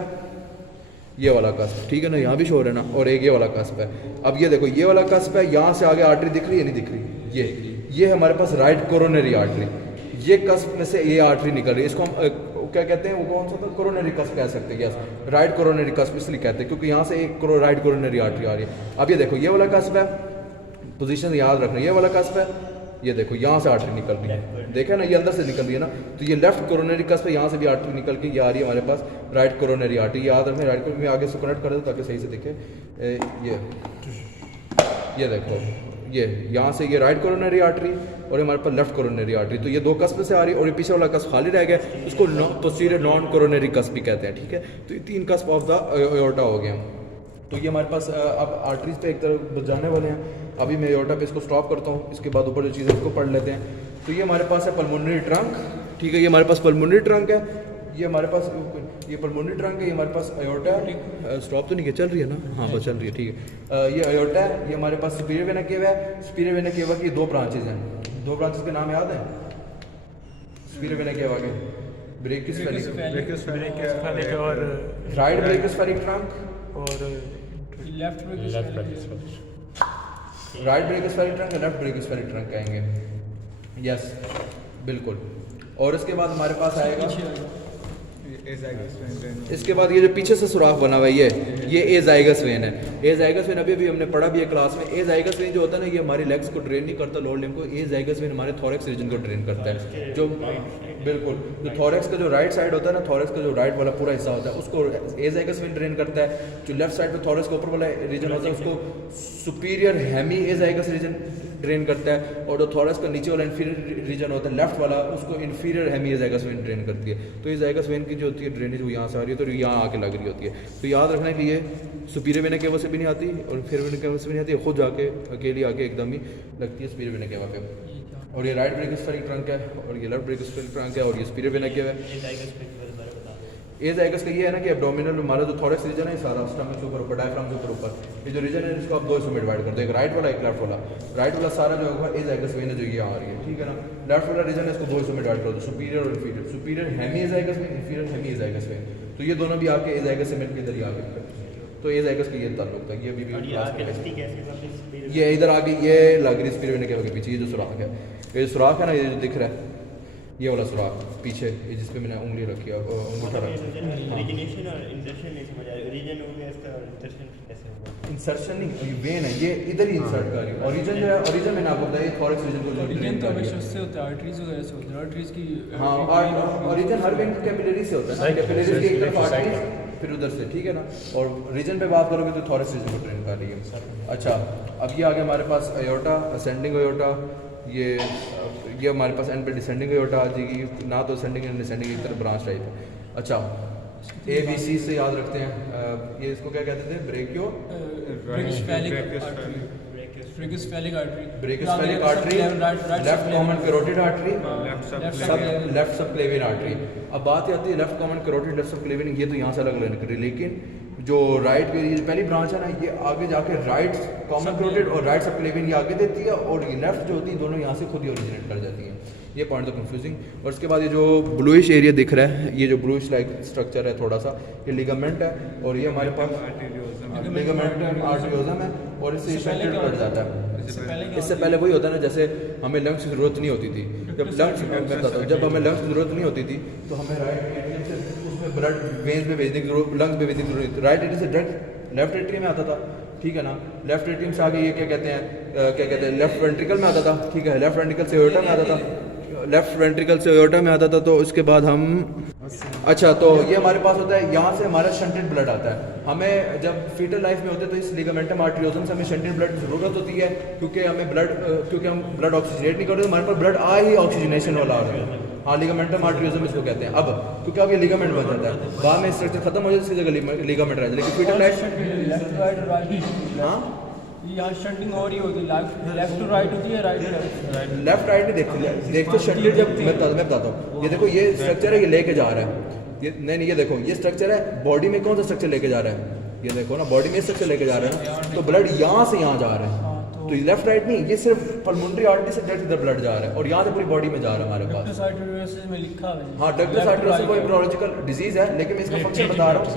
ये वाला कस्प, ठीक है ना, यहाँ भी शो है ना, और एक ये वाला कस्प है। अब ये देखो, ये वाला कस्प है, यहाँ से आगे आर्टरी दिख रही है, नहीं दिख रही, ये हमारे पास राइट कोरोनरी आर्टरी, ये कस्प में से ये आर्टरी निकल रही है। इसको हम क्या कहते हैं, वो कौन सा था, कोरोनरी कस्प कह सकते हैं, यस, राइट कोरोनरी कस्प इसलिए कहते हैं क्योंकि यहाँ से एक राइट कोरोनरी आर्टरी आ रही है। अब ये देखो, ये वाला कस्प है, पोजीशन याद रखना, ये वाला कस्प है, ये देखो यहाँ से आर्टरी निकल रही है, देखा ना, ये अंदर से निकल रही है ना। तो ये लेफ्ट कोरोनरी कस्प है, यहाँ से भी आर्टरी निकल के ये आ रही है हमारे पास राइट कोरोनरी आर्टरी। याद रखना, राइट कोरोनरी, आगे से कनेक्ट कर दो ताकि सही से दिखे। ये देखो, ये यहाँ से ये राइट कोरोनरी आर्टरी और हमारे पास लेफ्ट कोरोनरी आर्टरी, तो ये 2 कस्प से आ रही है और ये पीछे वाला कस्प खाली रह गया, इसको पोस्टीरियर नॉन कोरोनरी कस्प भी कहते हैं, ठीक है। तो ये 3 कस्प ऑफ द एओर्टा हो गए। तो ये हमारे पास अब आर्टरीज पे एक तरफ जाने वाले हैं। अभी मैं एओर्टा पे इसको स्टॉप करता हूँ, इसके बाद ऊपर जो चीज़ है उसको पढ़ लेते हैं। तो ये हमारे पास है पल्मोनरी ट्रंक, ठीक है, ये हमारे पास पल्मोनरी ट्रंक है, ये हमारे पास ये पल्मोनरी ट्रंक है, ये हमारे पास एओर्टा है। स्टॉप तो नहीं किया, चल रही है ना? हाँ बस चल रही है, ठीक है। ये एओर्टा है, ये हमारे पास सुपीरियर वेना केवा है। सुपीरियर वेना केवा की 2 ब्रांचेज हैं, 2 ब्रांचेज के नाम याद हैं सुपीरियर वेना केवा के? ब्रेकिस फेलिक और राइट ब्रेकिस फेलिक ट्रंक और लेफ्ट राइट ब्रेकिस फेलिक ट्रंक या लेफ्ट ब्रेकिस फेलिक ट्रंक कहेंगे, यस बिल्कुल। और इसके बाद हमारे पास आएगा, इसके बाद ये जो पीछे से सुराख बना हुआ है ये एजाइगस वेन है। एजाइगस वेन अभी हमने पढ़ा भी है क्लास में। एजाइगस वेन जो होता है ना, ये हमारी लेग्स को ड्रेन नहीं करता, लोअर लिम्ब को। एजाइगस वेन हमारे थोरैक्स रीजन को ड्रेन करता है, जो बिल्कुल जो थोरैक्स का जो राइट साइड होता है ना, थोरैक्स का जो राइट वाला पूरा हिस्सा होता है उसको एजाइगस वेन ड्रेन करता है। जो लेफ्ट साइड पे थोरैक्स का ऊपर वाला रीजन होता है उसको superior hemiazygos region drain करता है, और जो थोरैक्स का नीचे वाला इंफीरियर रीजन होता है लेफ्ट वाला, उसको inferior hemiazygos vein drain करती है। तो एजाइगस वेन की जो होती है ड्रेनेज वो यहाँ से आ रही है, तो यहाँ आके लग रही होती है। तो याद रखना कि ये सुपीरियर वेना केवा से भी नहीं आती और फिर वेना केवा से भी नहीं आती, खुद जाके अकेली आके एकदम ही लगती है सुपीरियर वेना केवा पे। और ये राइट ब्रेकिस फेलिक ट्रंक है और ये लेफ्ट ब्रेकिस फेलिक ट्रंक है और ये सुपीरियर वेना केवा है। एजाइगस का ये है ना कि एब्डोमिनल हमारा जो थोरैक्स रीजन है सारा स्टमक के ऊपर डायफ्राम के ऊपर ये जो रीजन है इसको आप 2 हिस्सों में डिवाइड कर दो, एक राइट वाला एक लेफ्ट वाला। राइट वाला सारा जो है एजाइगस वेन है जो ये आ रही है, ठीक है ना। लेफ्ट वाला रीजन है इसको 2 हिस्सों में डिवाइड कर दो, सुपीरियर और inferior. Superior hemiazygos vein, inferior hemiazygos vein. तो ये दोनों भी आपके एजाइगस से मिलकर इधर ही आ गए, तो एजाइगस का ये ताल्लुक था। ये भी ये इधर आ गई, ये लग रही सुपीरियर वेना केवा के पीछे। ये जो सुराख है, ये जो सुराख है ना, ये जो दिख रहा है ये वाला सुराख पीछे, ये जिस पे मैंने उंगली रखी है, अंगूठा रखा। इंसर्शन नहीं, वेन है ये इधर ही इंसर्ट कर रही है। ओरिजिन जो है, ओरिजिन मैंने आपको बताया थोरैक्स रीजन को रीजन तो हमेशा उससे होता है, आर्टरीज वगैरह से होता है, आर्टरीज की। हाँ, ओरिजिन हर वेन कैपिलरी से होता है ना, कैपिलरी की एक तरफ आर्टरीज फिर उधर से, ठीक है ना। और रीजन पे बात करोगे तो थोरैक्स रीजन को ट्रेन कर रही है। अच्छा, अब ये आ गया हमारे पास एओर्टा, असेंडिंग एओर्टा। ये हमारे पास एंड पे डिसेंडिंग एओर्टा आ जाएगी, ना तो असेंडिंग एंड डिसेंडिंग एक तरफ ब्रांच टाइप है। अच्छा, ABC से याद रखते हैं, ये इसको क्या कहते थे? Brachio brachiocephalic artery, brachiocephalic artery, left common carotid artery, left subclavian artery. अब बात आती है left common carotid, left subclavian, ये तो यहाँ से अलग अलग, लेकिन जो राइट की पहली ब्रांच है ना, ये आगे जाके राइट कॉमन कैरोटिड और राइट सबक्लेवियन ये आगे देती है, और ये लेफ्ट जो होती है दोनों यहाँ से खुद ही ओरिजिनेट कर जाती है। ये पॉइंट तो कंफ्यूजिंग। और उसके बाद ये जो ब्लूइश एरिया दिख रहा है, ये जो ब्लूइश लाइक स्ट्रक्चर है थोड़ा सा, ये लिगामेंट है, और ये हमारे पास लिगामेंट आर्टेरियोजम है, और इससे इफेक्टेड पड़ जाता है। इससे पहले वही होता है ना, जैसे हमें लंग्स की जरूरत नहीं होती थी, जब हमें लंग्स की जरूरत नहीं होती थी तो हमें राइट एट्रियम से उसमें ब्लड वेन्स में भेजने की जरूरत, लंग्स में भेजने की जरूरत थी। राइट एट्रियम से डायरेक्ट लेफ्ट एट्रियम में आता था, ठीक है ना। लेफ्ट एट्रियम से आगे ये क्या कहते हैं लेफ्ट वेंट्रिकल में आता था, ठीक है। लेफ्ट वेंट्रिकल से एओर्टा में आता था, लेफ्ट वेंट्रिकल से एओर्टा में आता था। तो उसके बाद हम, अच्छा, तो ये हमारे पास होता है, यहाँ से हमारा शंटेड ब्लड आता है। हमें जब फीटल लाइफ में होते हैं तो इस लिगामेंटम आर्टेरियोजम से हमें शंटेड ब्लड की ज़रूरत होती है, क्योंकि हम ब्लड ऑक्सीजनेट नहीं करते, हमारे पास ब्लड आ ही ऑक्सीजनेशन वाला आ रहा है। हाँ, लिगामेंटम आर्टेरियोजम इसको कहते हैं। अब क्योंकि अब ये लिगामेंट बन जाता है, बाद में स्ट्रक्चर खत्म हो जाता है, इसकी जगह लिगामेंट रहता है। लेकिन फीटल लाइफ, हाँ, यहाँ शंटिंग हो रही होती है, लेफ्ट टू राइट होती है, राइट लेफ्ट राइट नहीं देखते शंटेड। जब मैं बताता हूँ, ये देखो ये स्ट्रक्चर है, ये लेके जा रहा है, ये नहीं, ये देखो ये स्ट्रक्चर है, बॉडी में कौन सा स्ट्रक्चर लेके जा रहा है? ये देखो ना, बॉडी में स्ट्रक्चर लेके जा रहा है ना, तो ब्लड यहाँ से यहाँ जा रहा है। तो लेफ्ट राइट नहीं, ये सिर्फ पल्मोनरी आर्टरी से डायरेक्ट इधर ब्लड जा रहा है, और यहाँ से पूरी बॉडी में जा रहा है हमारे पास। में लिखा है, हाँ, डक्टस आर्टेरियोसिस कोई न्यूरोलॉजिकल डिजीज है, लेकिन मैं इसका फंक्शन बता रहा हूँ।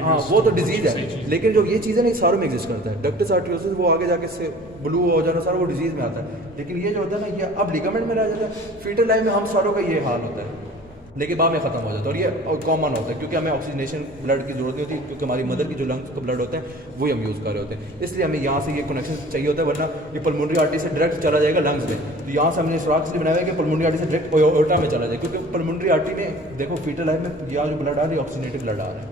हाँ, वो तो डिजीज है, लेकिन जो ये चीज़ें नहीं सारों में एग्जिस्ट करता है। डक्टस आर्टेरियोसिस वो आगे जाके से ब्लू हो जाना सारा वो डिजीज में आता है, लेकिन ये जो होता है ना, ये अब लिगामेंट में रह जाता है। फीटल लाइफ में हम सारों का ये हाल होता है, लेकिन बाद में ख़त्म हो जाता है, और ये कॉमन होता है, क्योंकि हमें ऑक्सीजनेशन ब्लड की जरूरत नहीं होती, क्योंकि हमारी मदर की जो लंग्स का ब्लड होता है वही हम यूज़ कर रहे होते हैं। इसलिए हमें यहाँ से ये कनेक्शन चाहिए होता है, वरना ये पल्मोनरी आर्टरी से डायरेक्ट चला जाएगा लंग्स में। तो यहाँ से हमने सुराख इसलिए बनाया है कि पल्मोनरी आर्टरी से डायरेक्ट एओर्टा में चला जाए, क्योंकि पल्मोनरी आर्टरी में देखो फीटल लाइफ में यहाँ जो ब्लड आ रही है ऑक्सीजनेटेड ब्लड आ रहा है,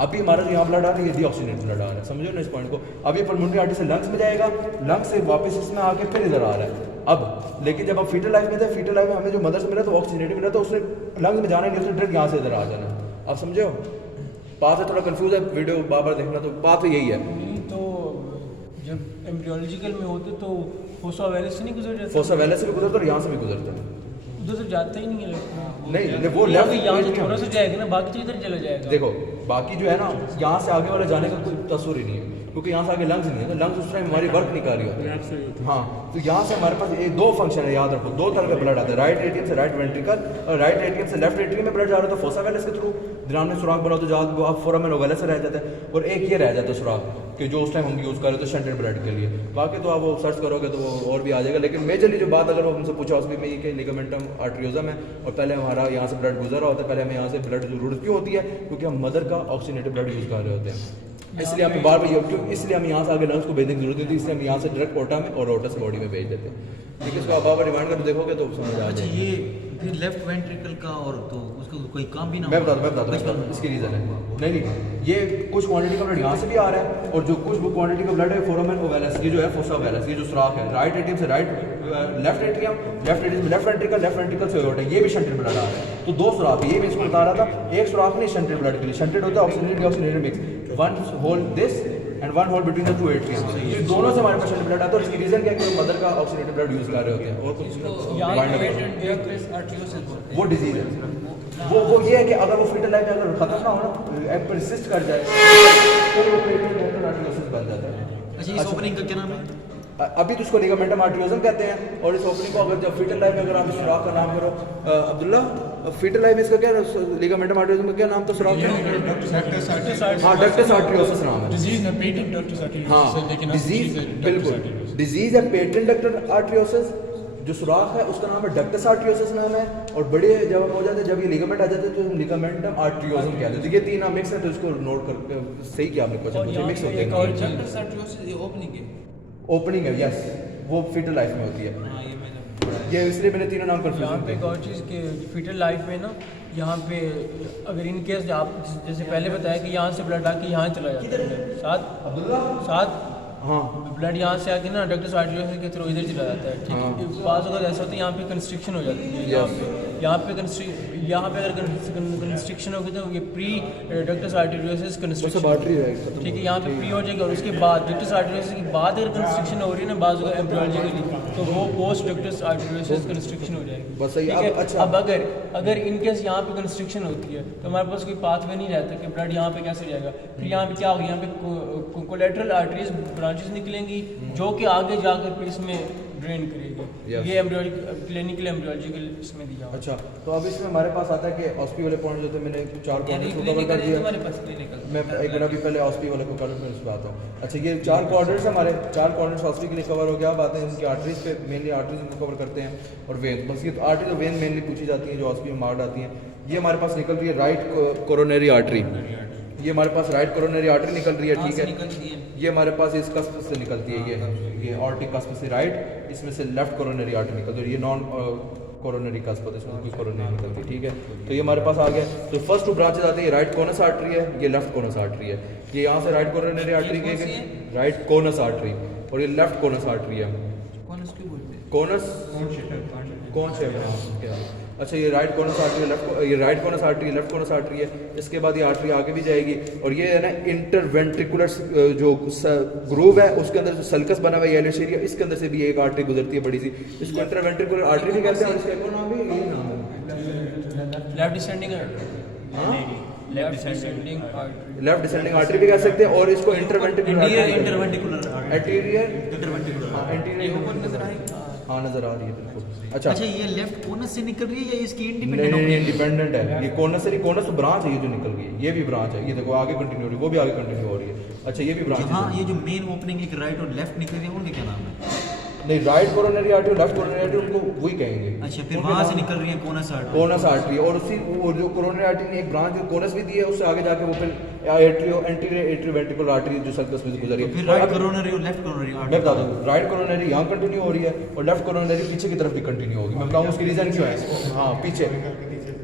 अभी हमारा जो यहाँ ब्लड आ रहा है ये डीऑक्सीजनेटेड ब्लड आ रहा है, समझो ना इस पॉइंट को। अभी पल्मोनरी आर्टरी से लंग्स में जाएगा, लंग्स से वापस इसमें आके फिर इधर आ रहा है। अब लेकिन जब आप फीटल लाइफ में थे, फीटल लाइफ में हमें जो मदर से मिला तो ऑक्सीजनेटेड मिला, तो उसने लंग्स में जाना नहीं, उसने डायरेक्ट यहाँ से इधर आ जाना। आप समझे हो? बात है थोड़ा कंफ्यूज है, वीडियो बार बार देखना, तो बात तो यही है। नहीं तो जब एम्ब्रियोलॉजिकल में होते तो फोसा वेलिस से नहीं गुजर जाते? फोसा वेलिस से भी गुजरता और यहाँ से भी गुजरता है। उधर से जाता ही नहीं है। नहीं वो लेफ्ट यहाँ से थोड़ा सा जाएगा ना, बाकी तो इधर चला जाएगा। देखो बाकी जो है ना, यहाँ से आगे वाला जाने का कोई तस्वीर ही नहीं है, क्योंकि यहाँ से आगे लंग्स नहीं है, तो लंग्स उस टाइम हमारी वर्क नहीं कर रही होती। हाँ, तो यहाँ से हमारे पास एक दो फंक्शन है, याद रखो, दो तरह का ब्लड आता है, राइट एट्रियम से राइट वेंट्रिकल, और राइट एट्रियम से लेफ्ट एट्रियम में ब्लड जा रहा है तो फोसा वेलिस के थ्रू दिमाग में सुराख बना, तो जहाँ आप फोरामेन ओवैलस से रह जाता है, और एक ये रह जाता है सुराख कि जो उस टाइम हम यूज़ कर रहे थे शंटेड ब्लड के लिए। बाकी तो आप वो सर्च करोगे तो वो और भी आ जाएगा, लेकिन मेजरली जो बात अगर वो हमसे पूछा उसमें में ये कि लिगामेंटम आर्टरियोजम है, और पहले हमारा यहाँ से ब्लड गुजर रहा होता है, पहले हमें यहाँ से ब्लड की जरूरत क्यों होती है? क्योंकि हम मदर का ऑक्सीजनेटेड ब्लड यूज़ कर रहे होते हैं, इसलिए हमें बार बार इसलिए हम यहाँ से आगे लंग्स को भेजने की जरूरत नहीं होती, इसलिए हम यहाँ से डायरेक्ट ओटा में और ओटा से बॉडी में भेज देते हैं। ठीक है, इसको आप बार रिमाइंड कर देखोगे तो समझ आ अच्छा जाएगा। ये फिर लेफ्ट वेंट्रिकल का और तो उसका कोई काम भी ना मैं बताता हूँ इसकी रीज़न है। नहीं, ये कुछ क्वांटिटी का ब्लड यहाँ से भी आ रहा है, और जो कुछ क्वांटिटी का ब्लड है फोरामेन ओवैलस, ये जो है फोसा वेलिस, ये जो सुराख है राइट एट्रियम से right left atrium, left ventricle से ओवरटेक, ये भी शंटेड ब्लड आ रहा है। तो दो सुराख है, ये भी इसको बता रहा था, एक सुराख नहीं शंटेड ब्लड के लिए, शंटेड होता है oxygenated deoxygenated mix, one hole this and one hole between the two atriums, ये दोनों से हमारे पास शंटेड ब्लड आता है। और इसकी रीज़न क्या है कि मदर का ऑक्सीजनेटेड ब्लड यूज़ कर रहे होते हैं, और कुछ वो डिजीज है, वो ये है कि अगर वो फीटल लाइफ में अगर खत्म ना हो ना, परसिस्ट कर जाए तो वो पेटेंट आर्टरियोसिस बन जाता है। अच्छा इस ओपनिंग का क्या नाम है? अभी तो उसको लिगामेंटम आर्टरियोजम कहते हैं, और इस ओपनिंग को अगर जब फीटल लाइफ में अगर आप सुराख का नाम करो, अब्दुल्ला फीटल लाइफ में इसका क्या लिगामेंटम आर्टरियोजम का क्या नाम था सुराख का? हाँ, डक्टस आर्टरियोसिस नाम है। डिजीज है पेटेंट डक्टस आर्टरियोसिस, हाँ, लेकिन डिजीज बिल्कुल डिजीज है पेटेंट डक्टस आर्टरियोसिस, जो सुराख है उसका नाम है डक्टस आर्टरियोसिस नाम है, और बड़े जब हम हो जाते हैं, जब ये लिगामेंट आ जाते हैं तो हम लिगामेंटम आर्टरियोसिस कहते हैं। तो ये तीन नाम मिक्स है, तो इसको नोट करके सही किया आपने क्वेश्चन, मिक्स होते हैं। ओपनिंग है, यस, वो फीटल लाइफ में होती है, ये इसलिए मैंने तीनों नाम यहाँ कंफ्यूजन पे एक और चीज़ कि फीटल लाइफ में ना, यहाँ पे अगर इन केस आप जैसे पहले बताया कि यहाँ से ब्लड आके यहाँ चला जाता है, साथ हाँ ब्लड यहाँ से आके ना डक्टस आर्टरियोसिस के थ्रू इधर चला जाता है। ठीक है, पास अगर ऐसा होता है यहाँ पे कंस्ट्रिक्शन हो जाती है, यहाँ पे अगर कंस्ट्रिक्शन होगी तो ये प्री डक्टस आर्टरियोसिस कंस्ट्रिक्शन, ठीक है, यहाँ पे प्री हो जाएगा, और उसके बाद डक्टस आर्टरियोसिस के बाद अगर कंस्ट्रिक्शन हो रही है ना बाज़ एम्ब्रियोलॉजिकली, तो वो पोस्ट डक्टस आर्टरियोसिस कंस्ट्रिक्शन हो जाएगी। बस सही। ठीक है, अच्छा, अब अगर इन केस यहाँ पे कंस्ट्रिक्शन होती है तो हमारे पास कोई पाथवे नहीं रहता कि ब्लड यहाँ पे कैसे जाएगा। फिर यहाँ पे क्या होगा, यहाँ पे कोलेटरल आर्टरीज ब्रांचेस निकलेंगी जो कि आगे जाकर फिर इसमें ड्रेन करेगी। ये क्लिनिकल एम्ब्रियोलॉजिकल इसमें दिया हुआ। अच्छा, तो अब इसमें हमारे पास आता है कि ऑस्पी वाले पॉइंट जो थे, मैंने 4 पॉइंट्स को कवर कर दिया। मैं एक बार अभी पहले ऑस्पी वाले को कवर फिर उस पर आता हूँ। अच्छा, ये 4 क्वाड्रेंट्स हमारे 4 क्वाड्रेंट्स ऑस्पी के लिए कवर हो गया। अब आते हैं उनकी आर्टरीज पे, मेनली आर्टरीज इनको कवर करते हैं, और वेन, बस ये आर्टरीज और वेन मेनली पूछी जाती है जो ऑस्पी में मार्क्ड आती हैं। ये हमारे पास निकल रही है राइट कोरोनरी आर्टरी, ये हमारे पास राइट कोरोनरी आर्टरी निकल रही है, ठीक है। ये हमारे पास इस कस्प से निकलती है, ये ऑर्टिक कस्प से राइट, इसमें से लेफ्ट कोरोनरी आर्टरी निकलती है, ये नॉन कोरोनरी कस्प होता है, इसमें कोई कोरोनरी निकलती है, ठीक है। तो ये हमारे पास आ गया। तो फर्स्ट 2 ब्रांचेस आती है, राइट कोनस आर्टरी है, ये लेफ्ट कोनस आर्टरी है। ये यहाँ से राइट कोरोनरी आर्टरी के राइट कोनस आर्टरी, और ये लेफ्ट कोनस आर्टरी है। कोनस कौन से है? अच्छा, ये राइट कोनस आर्टरी, ये right conus artery, left conus artery है। इसके बाद ये आर्टरी आगे भी जाएगी, और ये है ना इंटरवेंट्रिकुलर जो ग्रूव है उसके अंदर जो सल्कस बना हुआ है येलोइश एरिया, इसके अंदर से भी एक आर्टरी गुजरती है बड़ी सी, इसको इंटरवेंट्रिकुलर आर्टरी भी कहते हैं। और इसका एक और नाम भी यही नाम है, left descending left descending artery भी कह सकते हैं, और इसको इंटरवेंट्रिकुलर हाँ नजर आ रही है, बिल्कुल। अच्छा, ये लेफ्ट कोनस से निकल रही है या इसकी नहीं, इंडिपेंडेंट है। ये कोनस से नहीं, कोनस तो ब्रांच है, ये जो निकल गई है, ये भी ब्रांच है। ये देखो आगे कंटिन्यू हो रही है, वो भी आगे कंटिन्यू हो रही है। अच्छा, ये भी ब्रांच है। हाँ, ये जो मेन ओपनिंग एक राइट और लेफ्ट निकल रही है उनके क्या नाम है? नहीं, राइट कोरोनरी आर्टरी और लेफ्ट कोरोनरी आर्टरी उनको वही कहेंगे। अच्छा, फिर वहाँ से निकल रही है कोनस आर्टरी। कोनस आर्टरी, और उसी वो जो कोरोनरी आर्टरी ने एक ब्रांच कोनस भी दी है, उससे आगे जाके वो फिर एंटीरियर एट्रियोवेंट्रिकुलर आर्टरी जो सर्कस में से गुजरी फिर है। राइट अब कोरोनरी और लेफ्ट कोरोनरी मैं आर्टरी। बता दूँ, राइट कोरोनरी यहाँ कंटिन्यू हो रही है और लेफ्ट कोरोनरी पीछे की तरफ भी कंटिन्यू होगी। मैं बताऊँ उसकी रीज़न क्यों है। हाँ, पीछे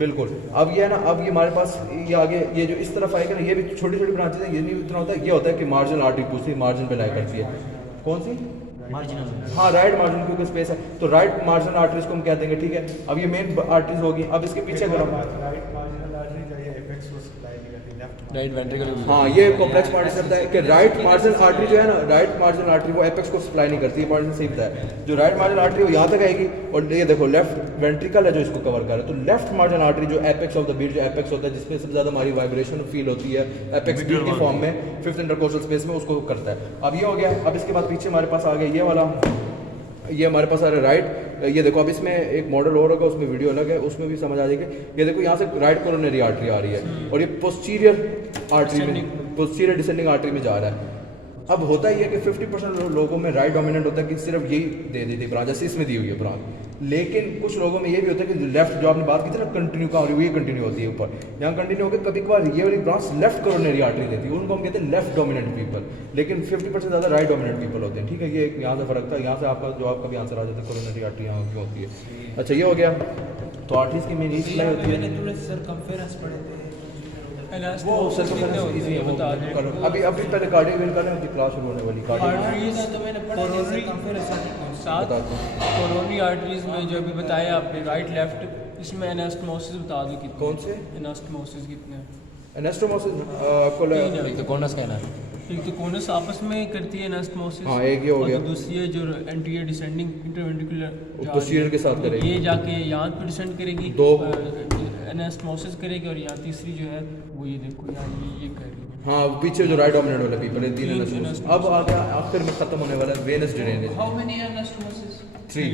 बिल्कुल। अब ये है ना, अब ये हमारे पास ये आगे ये जो इस तरफ आएगा ना, ये भी छोटी छोटी ब्रांचेज हैं, ये नहीं इतना होता है। ये होता है कि मार्जिनल आर्टरी पूछती है, मार्जिन पे लाई करती है। कौन सी? मार्जिनल। हाँ, राइट मार्जिन, क्योंकि स्पेस है तो राइट मार्जिनल आर्टरीज को हम कह देंगे, ठीक है। अब ये मेन आर्टरीज होगी। अब इसके पीछे अगर हम राइट मार्जिनल आर्टरी जो है एपेक्स को सप्लाई नहीं करती, लेफ्ट राइट वेंट्रिकल। हाँ, ये कॉम्प्लेक्स पार्ट करता है कि राइट मार्जिनल आर्टरी जो है ना, राइट मार्जिनल आर्टरी वो एपेक्स को सप्लाई नहीं करती है। पॉइंट सही बताया। जो राइट मार्जिनल आर्टरी वो यहाँ तक आएगी और ये देखो लेफ्ट वेंट्रिकल है जो इसको कवर कर रहा है। तो लेफ्ट मार्जिनल आर्टरी जो एपेक्स ऑफ द बीट, जो एपेक्स होता है जिसमें सबसे ज़्यादा हमारी वाइब्रेशन फील होती है एपेक्स बीट की फॉर्म में, फिफ्थ इंटरकोस्टल स्पेस में, उसको करता है। अब ये हो गया। अब इसके बाद पीछे हमारे पास आ गया ये वाला, ये हमारे पास आ रहा है राइट। ये देखो, अब इसमें एक मॉडल और होगा, उसमें वीडियो अलग है, उसमें भी समझ आ जाएगी। ये देखो यहाँ से राइट कोरोनरी आर्टरी आ रही है और ये पोस्टीरियर आर्टरी में, पोस्टीरियर डिसेंडिंग आर्टरी में जा रहा है। अब होता ही है कि 50% लोगों में राइट डोमिनेंट होता है कि सिर्फ यही दे दी थी ब्रांच, जैसे इसमें दी हुई है ब्रांच। लेकिन कुछ लोगों में ये भी होता है कि लेफ्ट, जो आपने बात की थी ना कंटिन्यू का, वही कंटिन्यू होती है ऊपर, यहाँ कंटिन्यू होकर कभी कभार ये वाली ब्रांच लेफ्ट कोरोनरी आर्टरी देती है, उनको हम कहते हैं लेफ्ट डोमिनेंट पीपल। लेकिन 50% ज़्यादा राइट डोमिनेंट पीपल होते हैं, ठीक है। ये यहाँ से फर्क था, यहाँ से आपका जो आपका भी आंसर आ जाता है कोरोनरी आर्टरी यहाँ क्यों होती है। अच्छा, ये हो गया। तो आर्टरीज की मेन सप्लाई होती है। थोड़े सर्कमफेरेंस पढ़े थे, वो सर्कमफेरेंस इजी है, बता करो। अभी पहले कार्डियक वेन कर रहे हैं, क्लास शुरू होने वाली कार्डियक। आर्टरीज तो मैंने पढ़ा है सर्कमफेरेंस साथ कोरोनरी आर्टरीज में जो अभी बताया आपने राइट लेफ्ट, इसमें एनास्टोमोसिस बता दो कितने। कौन से? एनास्टोमोसिस कितने? एनास्टोमोसिस आपको एक तो कोनस कहना है, एक तो कोनस आपस में करती है एनास्टोमोसिस। हाँ, एक ये हो गया। और दूसरी है जो एंटीरियर डिसेंडिंग इंटरवेंट्रिकुलर पोस्टीरियर के साथ करेगी, ये जाके यहाँ पे डिसेंड करेगी, दो एनास्टोमोसिस करेगी, और यहाँ तीसरी जो है वो ये देखो यहाँ ये कर रही है। हाँ, पीछे जो राइट डोमिनेंट वाला पीपल है, तीन एनास्टोमोसिस। अब आ गया आखिर में खत्म होने वाला है venous drainage. How many anastomosis? 3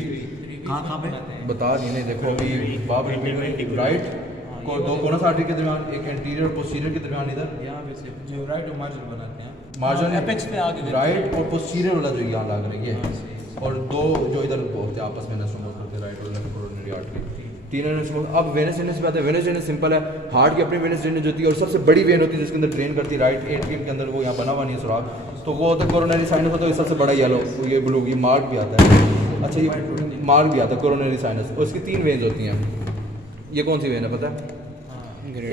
कहाँ पे? बता रही नहीं, देखो अभी बाप राइट को दो कोनस आर्टरी के दरमियान, एक एंटीरियर पोस्टीरियर के दरमियान, इधर यहाँ पे से जो राइट और मार्जिन बनाते हैं, मार्जिन एपेक्स पे आगे राइट और पोस्टीरियर वाला जो यहाँ लग रही है, और दो जो इधर होते हैं आपस में एनास्टोमोसिस करते हैं, राइट और लेफ्ट कोरोनरी आर्टरी, तीन एनास्टोमोसिस। अब वेनस ड्रेनेज पे आते हैं। वेनस ड्रेनेज सिंपल है, हार्ट की अपनी वेनस ड्रेनेज होती है और सबसे बड़ी वेन होती है जिसके अंदर ड्रेन करती है राइट एट्रियम के अंदर, वो यहाँ बना हुआ नहीं है सुराग, तो वो होता है कोरोनरी साइनस होता है, सबसे बड़ा येलो, ये ब्लू, ये मार्क भी आता है। अच्छा, ये मार्क भी आता है कोरोनरी साइनस, और इसकी 3 वेन्स होती हैं। ये कौन सी वेन है पता है?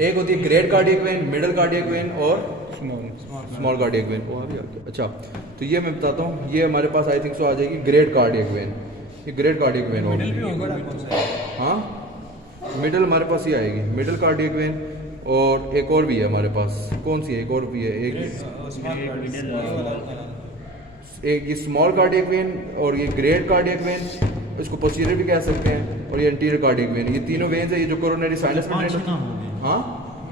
एक होती है great cardiac vein, middle cardiac vein और स्मॉल कार्डियक वेन। अच्छा, तो ये मैं बताता हूँ, ये हमारे पास आई थिंक सो आ जाएगी ग्रेट कार्डियक वेन। ये ग्रेट कार्डियक वेन होगी। हाँ, मिडल हमारे पास ही आएगी, मिडल कार्डियक वेन। और एक और भी है हमारे पास, कौन सी है? एक और भी है, एक ये स्मॉल कार्डियक वेन और ये ग्रेट कार्डियक वेन, इसको पोस्टीरियर भी कह सकते हैं, और ये एंटीरियर कार्डियक वेन। ये तीनों वेन्स है, ये जो कोरोनरी साइनस में। हाँ,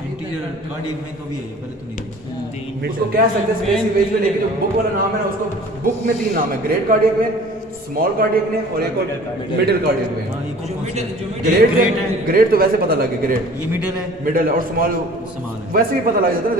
इंटीरियर कार्डियक में तो भी है, पहले तो नहीं थी। उसको कह सकते हैं स्पेसिफिक वेज में, लेकिन जो बुक वाला नाम है ना, उसको बुक में 3 नाम है, great cardiac vein, small cardiac vein और एक और मिडिल कार्डियक वेन। हाँ, ये कौन सा है? ग्रेट तो वैसे पता लगे, ग्रेट ये मिडिल है, मिडिल है, और स्मॉल समान है। वैसे ही पता लग जाता है ना।